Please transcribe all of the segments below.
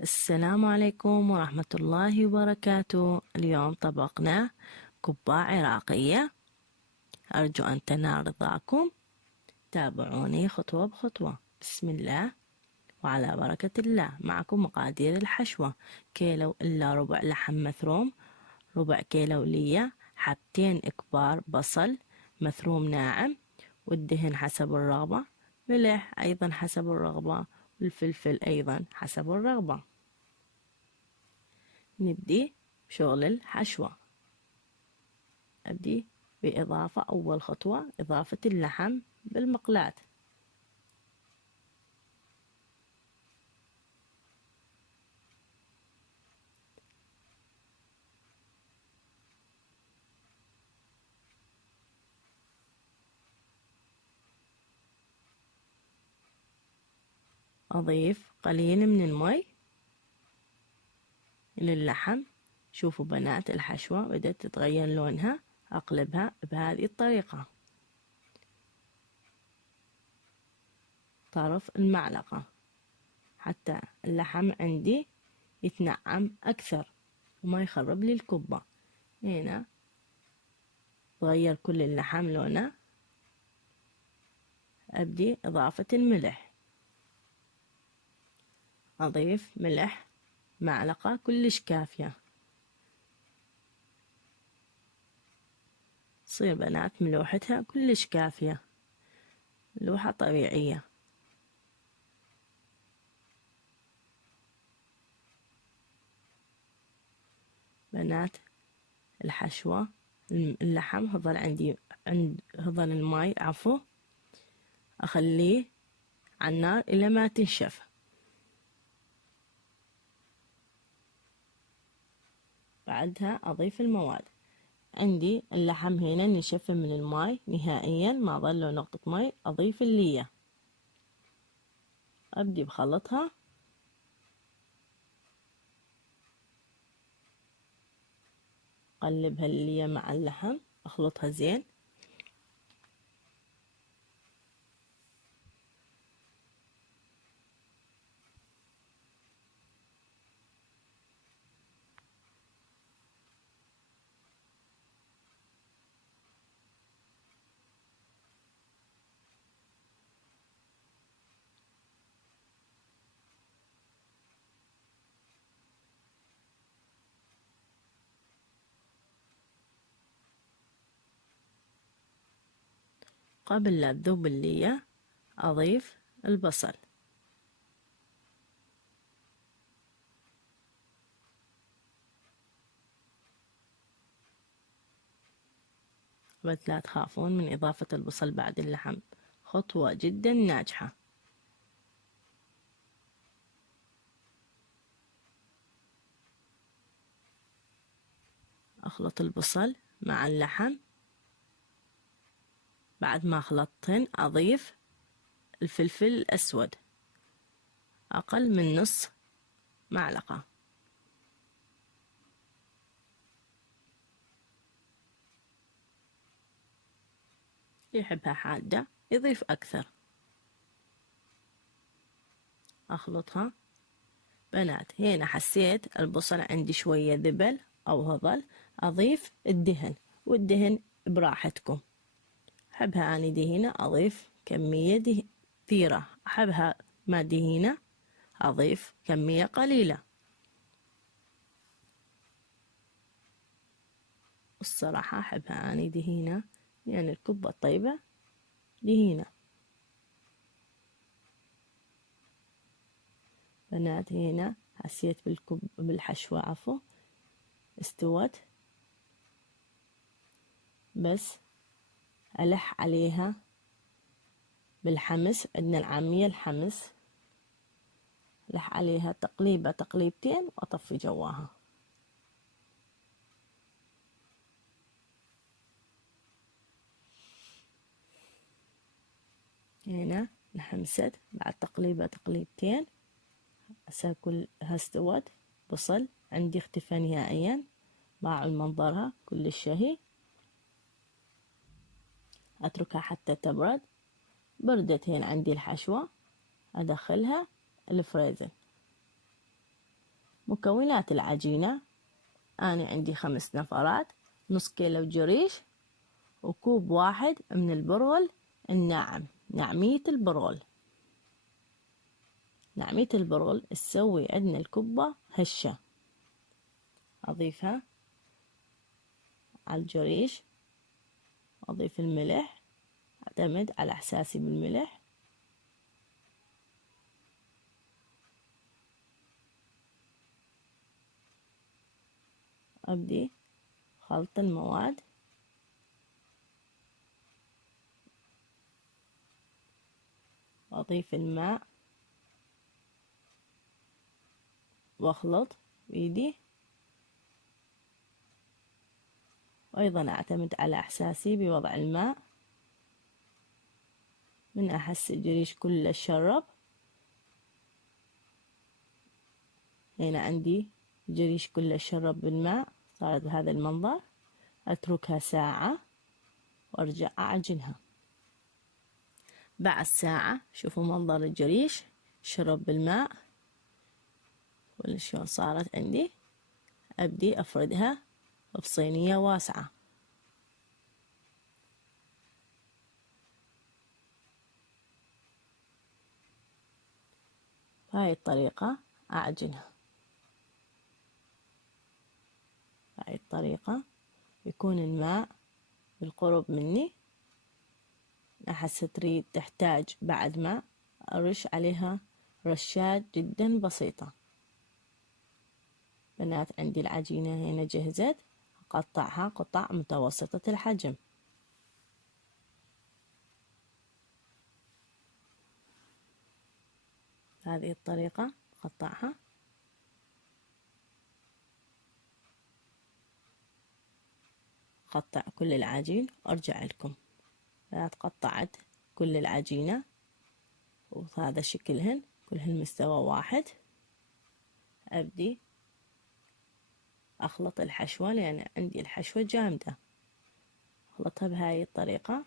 السلام عليكم ورحمة الله وبركاته. اليوم طبقنا كبة عراقية، أرجو أن تنال رضاكم. تابعوني خطوة بخطوة. بسم الله وعلى بركة الله. معكم مقادير الحشوة: كيلو إلا ربع لحم مثروم، ربع كيلو ليا، حبتين كبار بصل مثروم ناعم، والدهن حسب الرغبة، ملح أيضا حسب الرغبة، والفلفل أيضا حسب الرغبة. نبدي بشغل الحشوة. أبدي بإضافة أول خطوة إضافة اللحم بالمقلاة. أضيف قليل من المي للحم. شوفوا بنات، الحشوة بدأت تتغير لونها. أقلبها بهذه الطريقة، طرف المعلقة، حتى اللحم عندي يتنعم أكثر وما يخرب لي الكبة. هنا تغير كل اللحم لونه. أبدي إضافة الملح. أضيف ملح معلقة كلش كافية. تصير بنات ملوحتها كلش كافية، ملوحة طبيعية. بنات الحشوة، اللحم هذل عندي عند هذل الماي عفو، أخليه على النار إلى ما تنشف. بعدها أضيف المواد. عندي اللحم هنا نشف من الماي نهائيا، ما ظل نقطة ماي. أضيف اللية، أبدي بخلطها. قلبها اللية مع اللحم، أخلطها زين. قبل لا تذوب اللية أضيف البصل. بس لا تخافون من إضافة البصل بعد اللحم، خطوة جدا ناجحة. أخلط البصل مع اللحم. بعد ما خلطتهن أضيف الفلفل الأسود، أقل من نص معلقة. اللي يحبها حادة يضيف أكثر. أخلطها. بنات هنا حسيت البصل عندي شوية ذبل أو هضل، أضيف الدهن، والدهن براحتكم. أحبها أنا دهينة أضيف كمية كثيرة، أحبها ما دهينة أضيف كمية قليلة. الصراحة أحبها أنا دهينة، يعني الكبة الطيبة دهينة. بنات هنا حسيت بالحشوة عفو استوت، بس ألح عليها بالحمس. عندنا العامية الحمس، لح عليها تقليبة تقليبتين وأطفي جواها. هنا انحمست بعد تقليبة تقليبتين. هسه كلها استوت. بصل عندي اختفى نهائيا، باعوا منظرها كل الشهي. أتركها حتى تبرد. بردت هنا عندي الحشوة، أدخلها الفريزر. مكونات العجينة: أنا عندي 5 نفرات، نص كيلو جريش، وكوب واحد من البرغل الناعم، نعمية البرغل. نعمية البرغل تسوي عندنا الكبة هشة. أضيفها على الجريش، أضيف الملح، أعتمد على إحساسي بالملح. أبدي خلط المواد، أضيف الماء وأخلط بيدي، وأيضا أعتمد على إحساسي بوضع الماء. من أحس الجريش كله شرب، هنا عندي الجريش كله شرب بالماء، صارت بهذا المنظر. أتركها ساعة وأرجع أعجنها. بعد ساعة شوفوا منظر الجريش شرب بالماء ولا شلون صارت عندي. أبدي أفردها بصينية واسعة. بهاي الطريقة أعجنها. بهاي الطريقة يكون الماء بالقرب مني. أحس تريد تحتاج بعد ماء، أرش عليها رشات جدا بسيطة. بنات عندي العجينة هنا جهزت، أقطعها قطع متوسطة الحجم. هذه الطريقة أقطعها. أقطع كل العجين وأرجع لكم. بنات قطعت كل العجينة وهذا شكلهن، كلهن مستوى واحد. أبدي أخلط الحشوة لأن عندي الحشوة جامدة. أخلطها بهاي الطريقة.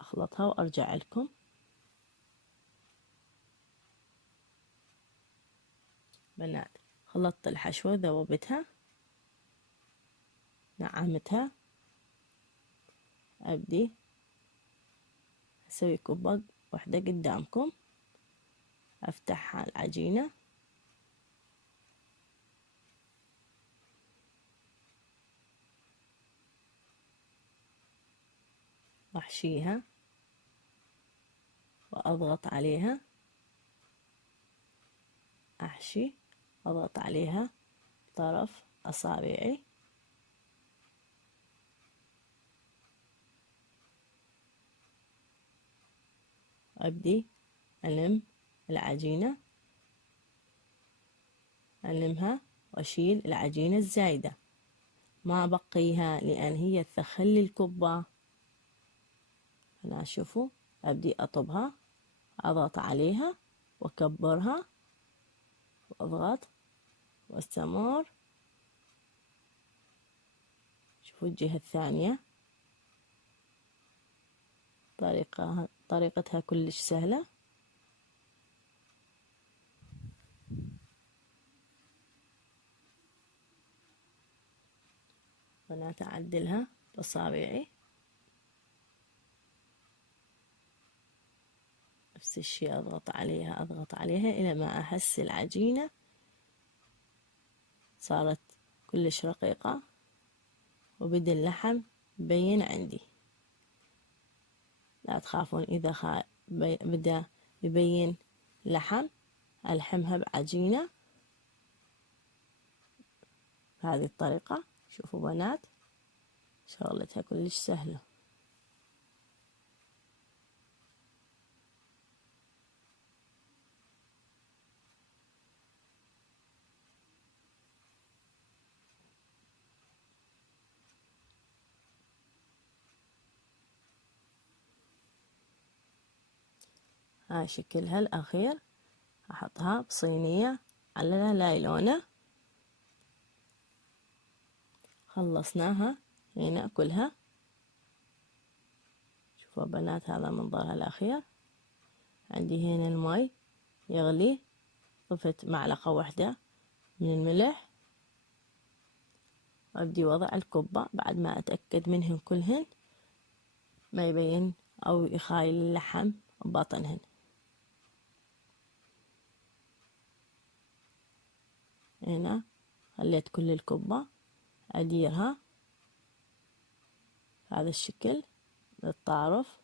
أخلطها وأرجع لكم. بنات خلطت الحشوة، ذوبتها، نعمتها. أبدي أسوي كوبا واحدة قدامكم، أفتحها العجينة، وأحشيها وأضغط عليها. أحشي، أضغط عليها طرف أصابعي. أبدي ألم العجينة، ألمها وأشيل العجينة الزايدة، ما أبقيها لأن هي تخلي الكبة. أنا شوفوا أبدي أطبها، أضغط عليها وأكبرها وأضغط واستمر. شوفوا الجهة الثانية. طريقتها كلش سهلة. وأنا أعدلها بأصابعي. نفس الشي أضغط عليها أضغط عليها إلى ما أحس العجينة صارت كلش رقيقة وبدأ اللحم يبين عندي. لا تخافون إذا بدأ يبين لحم، ألحمها بعجينة بهذه الطريقة. شوفوا بنات شغلتها كلش سهلة. هاي شكلها الأخير، أحطها بصينية على نايلونة. خلصناها هنا كلها. شوفوا بنات هذا منظرها الأخير. عندي هنا المي يغلي، ضفت معلقة واحدة من الملح، وأبدي وضع الكبة بعد ما أتأكد منهن كلهن ما يبين أو يخايل اللحم ببطنهن. هنا خليت كل الكبة أديرها هذا الشكل بالطارف،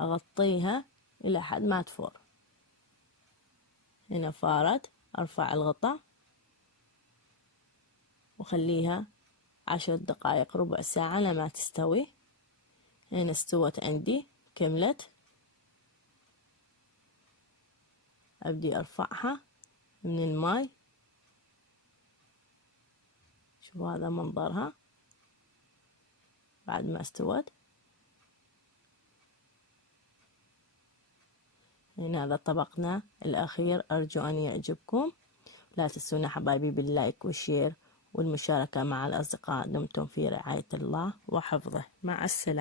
أغطيها إلى حد ما تفور. هنا فارت، أرفع الغطاء وخليها 10 دقائق ربع ساعة لما تستوي. هنا استوت عندي، كملت. أبدي أرفعها من الماء. شوفوا هذا منظرها بعد ما استوت. هنا هذا طبقنا الأخير، أرجو أن يعجبكم. لا تنسونا حبايبي باللايك والشير والمشاركة مع الأصدقاء. دمتم في رعاية الله وحفظه. مع السلامة.